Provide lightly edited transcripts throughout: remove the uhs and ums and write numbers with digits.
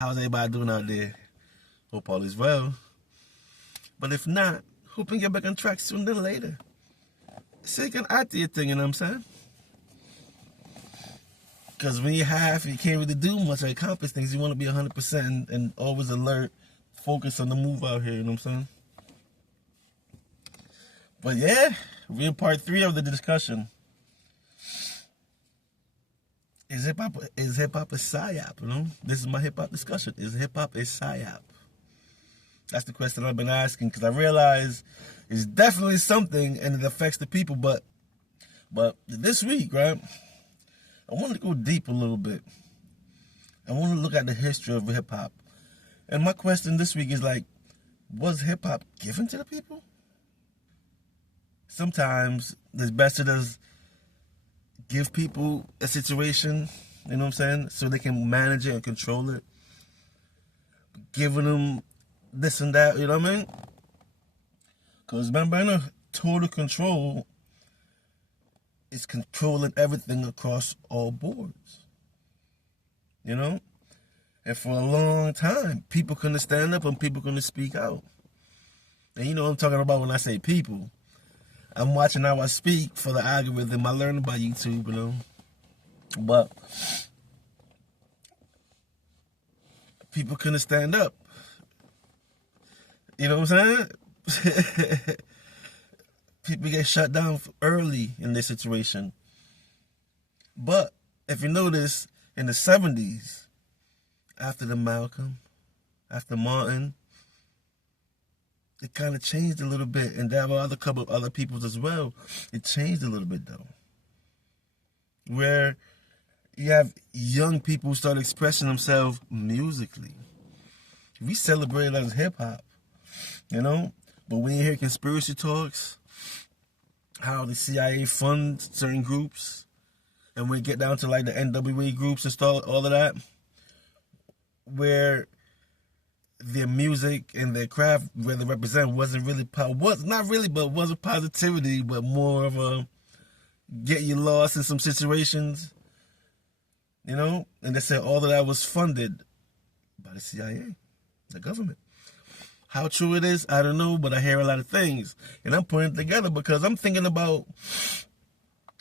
How's everybody doing out there? Hope all is well. But if not, hope and get back on track sooner than later. So you can add to your thing, you know what I'm saying? Because when you're half, you can't really do much or accomplish things. You want to be 100% and always alert, focus on the move out here, you know what I'm saying? But yeah, we're in part 3 of the discussion. Is hip-hop a psy-op, you know? This is my hip-hop discussion. Is hip-hop a psy-op? That's the question I've been asking, because I realize it's definitely something and it affects the people, but this week, right, I wanted to go deep a little bit. I want to look at the history of hip-hop. And my question this week is like, was hip-hop given to the people? Sometimes it's best to just give people a situation, you know what I'm saying, so they can manage it and control it. Giving them this and that, you know what I mean? Because remember, in a total control is controlling everything across all boards, you know? And for a long time, people couldn't stand up and people couldn't speak out. And you know what I'm talking about when I say people. I'm watching how I speak for the algorithm. I learned about YouTube, you know. But people couldn't stand up. You know what I'm saying? People get shut down early in this situation. But if you notice, in the 70s, after the Malcolm, after Martin, it kind of changed a little bit, and there were a couple of other peoples as well. It changed a little bit, though. Where you have young people who start expressing themselves musically. We celebrate it as hip-hop, you know? But when you hear conspiracy talks, how the CIA funds certain groups, and when you get down to like the NWA groups and stuff, all of that, where their music and their craft, where they represent, wasn't positivity, but more of a get you lost in some situations, you know? And they said all of that was funded by the CIA, the government. How true it is, I don't know, but I hear a lot of things. And I'm putting it together because I'm thinking about,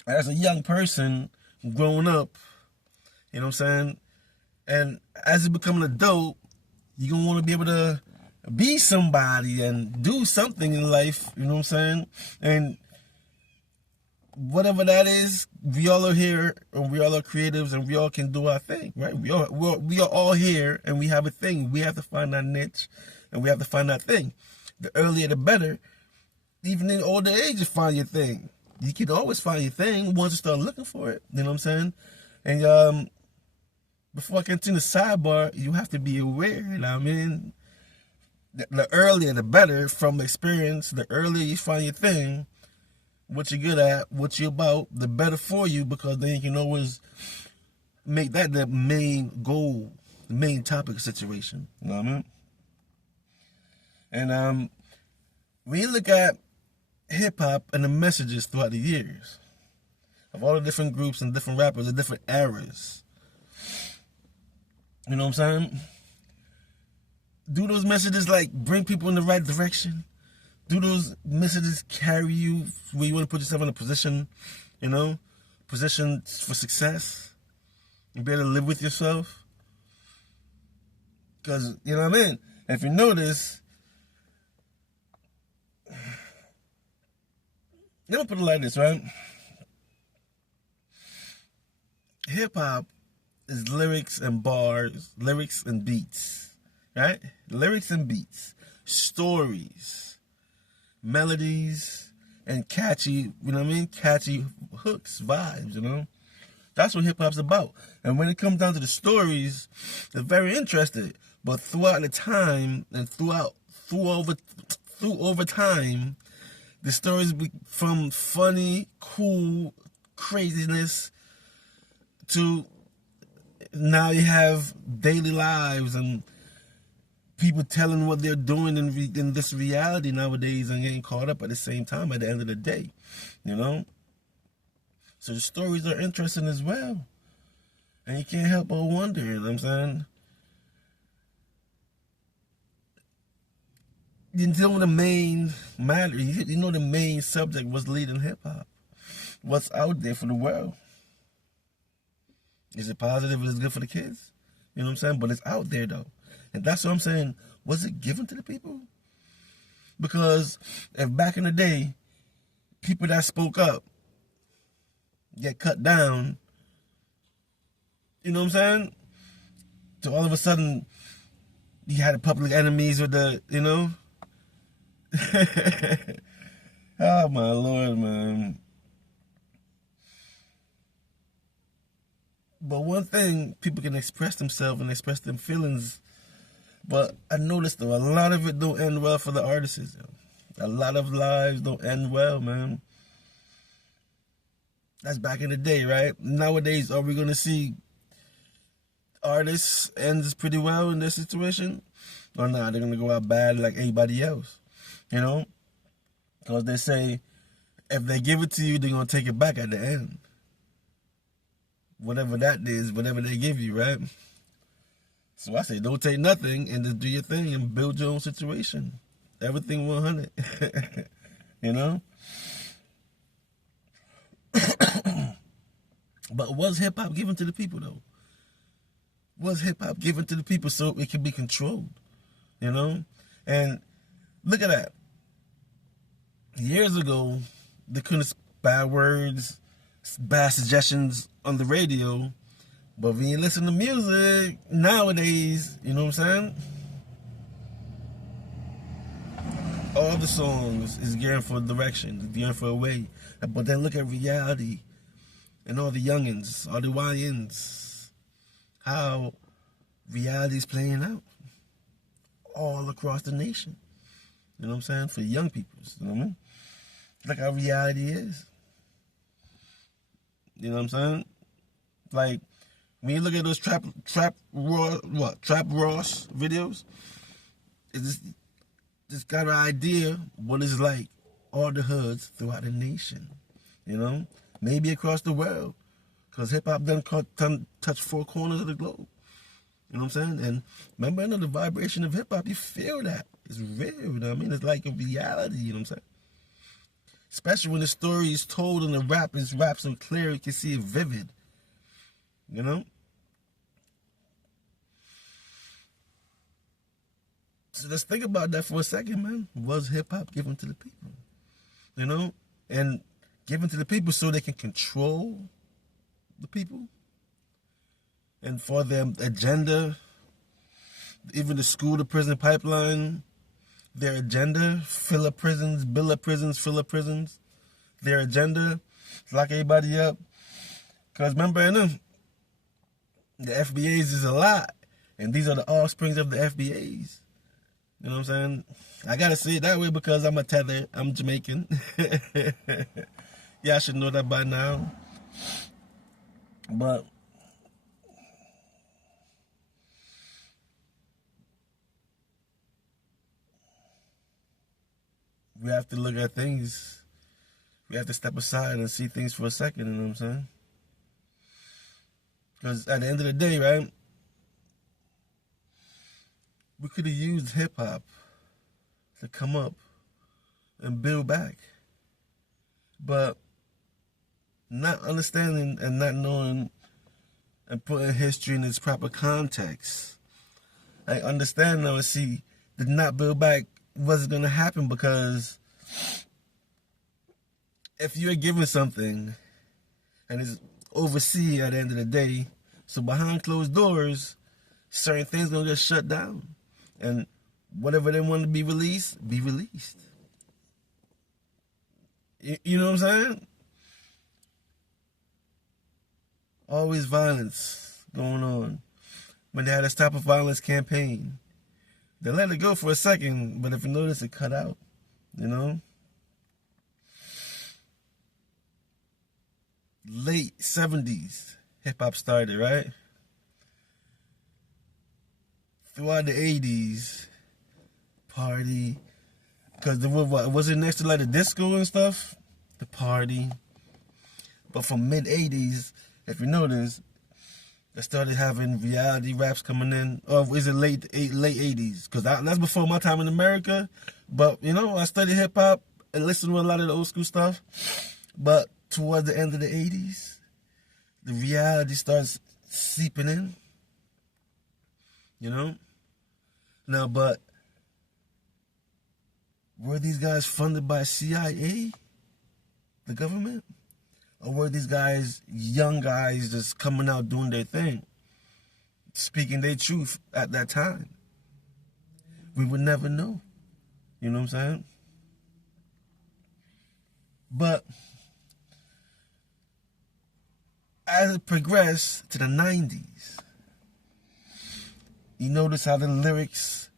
as a young person growing up, you know what I'm saying? And as you become an adult, you're going to want to be able to be somebody and do something in life, you know what I'm saying? And whatever that is, we all are here, and we all are creatives, and we all can do our thing, right? We are all here, and we have a thing. We have to find our niche, and we have to find our thing. The earlier, the better. Even in older age, you find your thing. You can always find your thing once you start looking for it, you know what I'm saying? And before I continue the sidebar, you have to be aware, you know what I mean? The earlier, the better. From experience, the earlier you find your thing, what you're good at, what you're about, the better for you, because then you can always make that the main goal, the main topic situation, you know what I mean? And when you look at hip-hop and the messages throughout the years of all the different groups and different rappers and different eras, you know what I'm saying? Do those messages like bring people in the right direction? Do those messages carry you where you want to put yourself in a position, you know, position for success? You be able to live with yourself? Because, you know what I mean? If you notice, let me put it like this, right? Hip-hop is lyrics and bars, lyrics and beats, right? Lyrics and beats, stories, melodies, and catchy, you know what I mean? Catchy hooks, vibes, you know? That's what hip-hop's about. And when it comes down to the stories, they're very interesting. But throughout the time, and through over time, the stories from funny, cool, craziness to now you have daily lives and people telling what they're doing in this reality nowadays and getting caught up at the same time at the end of the day, you know? So the stories are interesting as well. And you can't help but wonder, you know what I'm saying? you know the main matter, you know the main subject was leading hip hop. What's out there for the world? Is it positive? Is it good for the kids? You know what I'm saying? But it's out there though. And that's what I'm saying. Was it given to the people? Because if back in the day, people that spoke up get cut down, you know what I'm saying? So all of a sudden, you had the public enemies with the, you know? Oh my Lord, man. But one thing, people can express themselves and express their feelings. But I noticed though, a lot of it don't end well for the artists. Yo. A lot of lives don't end well, man. That's back in the day, right? Nowadays, are we going to see artists ends pretty well in this situation? Or not? They're going to go out bad like anybody else, you know? Because they say, if they give it to you, they're going to take it back at the end. Whatever that is, whatever they give you, right? So I say, don't take nothing and just do your thing and build your own situation. Everything 100, you know? But was hip-hop given to the people, though? Was hip-hop given to the people so it can be controlled, you know? And look at that. Years ago, they couldn't speak bad words, bad suggestions on the radio. But when you listen to music nowadays, you know what I'm saying? All the songs is gearing for a direction, gearing for a way. But then look at reality and all the youngins, all the YNs, how reality's playing out all across the nation. You know what I'm saying? For young people, you know what I mean? Look how reality is. You know what I'm saying? Like, when you look at those Trap Ross videos, it's just got an idea what it's like, all the hoods throughout the nation, you know? Maybe across the world, because hip-hop done touch 4 corners of the globe, you know what I'm saying? And remember, the vibration of hip-hop, you feel that. It's real, you know what I mean? It's like a reality, you know what I'm saying? Especially when the story is told and the rap is rapped so clear, you can see it vivid, you know? So let's think about that for a second, man. Was hip-hop given to the people? You know? And given to the people so they can control the people? And for their agenda, even the school-to-prison pipeline, their agenda, fill up prisons, build up prisons, fill up prisons. Their agenda, lock everybody up. Because remember, the FBAs is a lot. And these are the offsprings of the FBAs. You know what I'm saying? I got to say it that way because I'm a tether. I'm Jamaican. Yeah, I should know that by now. But we have to look at things. We have to step aside and see things for a second, you know what I'm saying? Because at the end of the day, right, we could have used hip-hop to come up and build back. But not understanding and not knowing and putting history in its proper context. I understand now and see that not build back wasn't going to happen because if you're given something and it's overseen at the end of the day, so behind closed doors, certain things going to get shut down. And whatever they want to be released, be released. You know what I'm saying? Always violence going on. When they had a Stop of Violence campaign, they let it go for a second, but if you notice, it cut out, you know? Late 70s, hip-hop started, right? Throughout the 80s, party, because was it next to like the disco and stuff? The party. But from mid-80s, if you notice, they started having reality raps coming in. Or is it late 80s? Because that's before my time in America. But, you know, I studied hip-hop and listened to a lot of the old school stuff. But towards the end of the 80s, the reality starts seeping in. You know? Now, but were these guys funded by CIA, the government? Or were these guys, young guys, just coming out doing their thing, speaking their truth at that time? We would never know. You know what I'm saying? But as it progressed to the 90s, you notice how the lyrics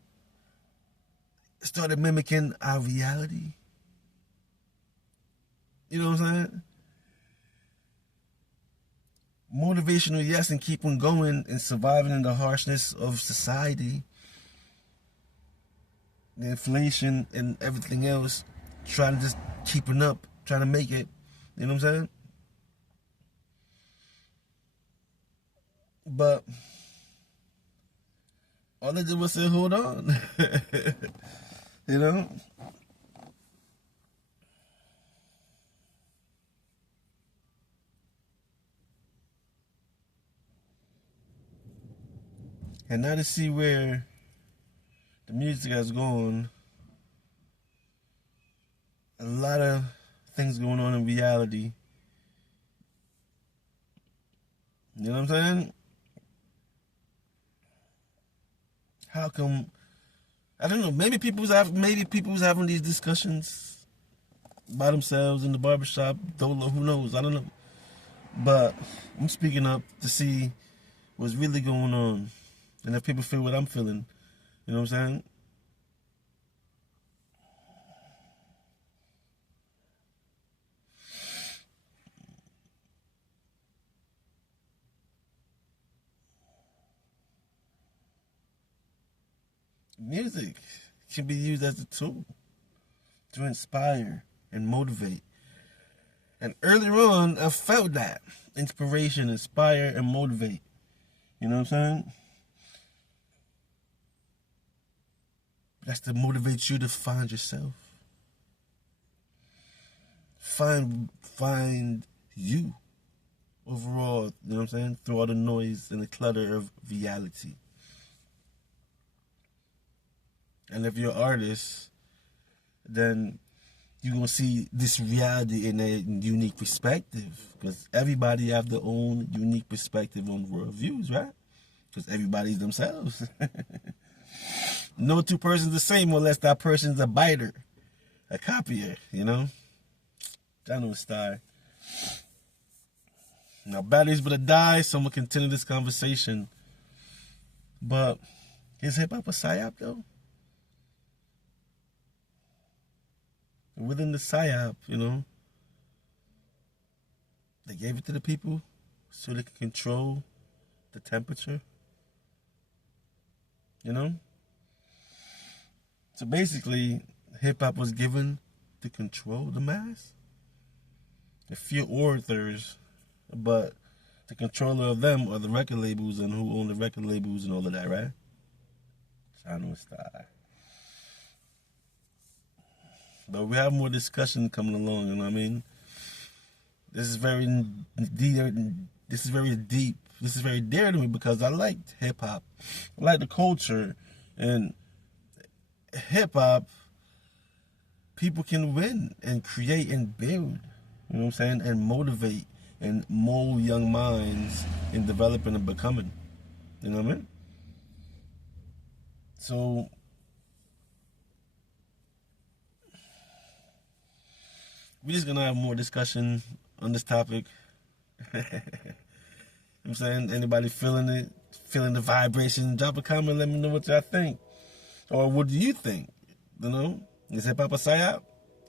started mimicking our reality. You know what I'm saying? Motivational, yes, and keep on going and surviving in the harshness of society, the inflation and everything else, trying to just keeping up, trying to make it. You know what I'm saying? But all they did was say, hold on. You know? And now to see where the music has gone, a lot of things going on in reality. You know what I'm saying? How come? I don't know. Maybe people was having these discussions by themselves in the barbershop. Dolo, who knows? I don't know. But I'm speaking up to see what's really going on, and if people feel what I'm feeling. You know what I'm saying? Music can be used as a tool to inspire and motivate. And earlier on, I felt that inspiration, inspire, and motivate. You know what I'm saying? That's to motivate you to find yourself. Find you overall, you know what I'm saying? Through all the noise and the clutter of reality. And if you're an artist, then you're going to see this reality in a unique perspective. Because everybody have their own unique perspective on world views, right? Because everybody's themselves. No two persons the same unless that person's a biter, a copier, you know? Dino Star. Now, batteries better die, so I'm going to continue this conversation. But is hip-hop a psy-op, though? Within the psy-op, you know, they gave it to the people so they could control the temperature, you know? So basically, hip-hop was given to control the mass. A few authors, but the controller of them are the record labels and who own the record labels and all of that, right? Channel Star. But we have more discussion coming along, you know what I mean? This is very deep. This is very dear to me because I like hip-hop. I like the culture. And hip-hop, people can win and create and build, you know what I'm saying? And motivate and mold young minds in developing and becoming. You know what I mean? So we're just gonna have more discussion on this topic. You know what I'm saying? Anybody feeling it, feeling the vibration, drop a comment, let me know what y'all think. Or what do you think? You know? Is hip-hop a psy-op?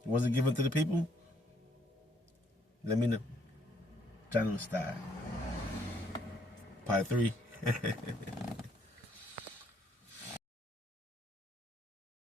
Was it given to the people? Let me know. Channel Star. Part 3.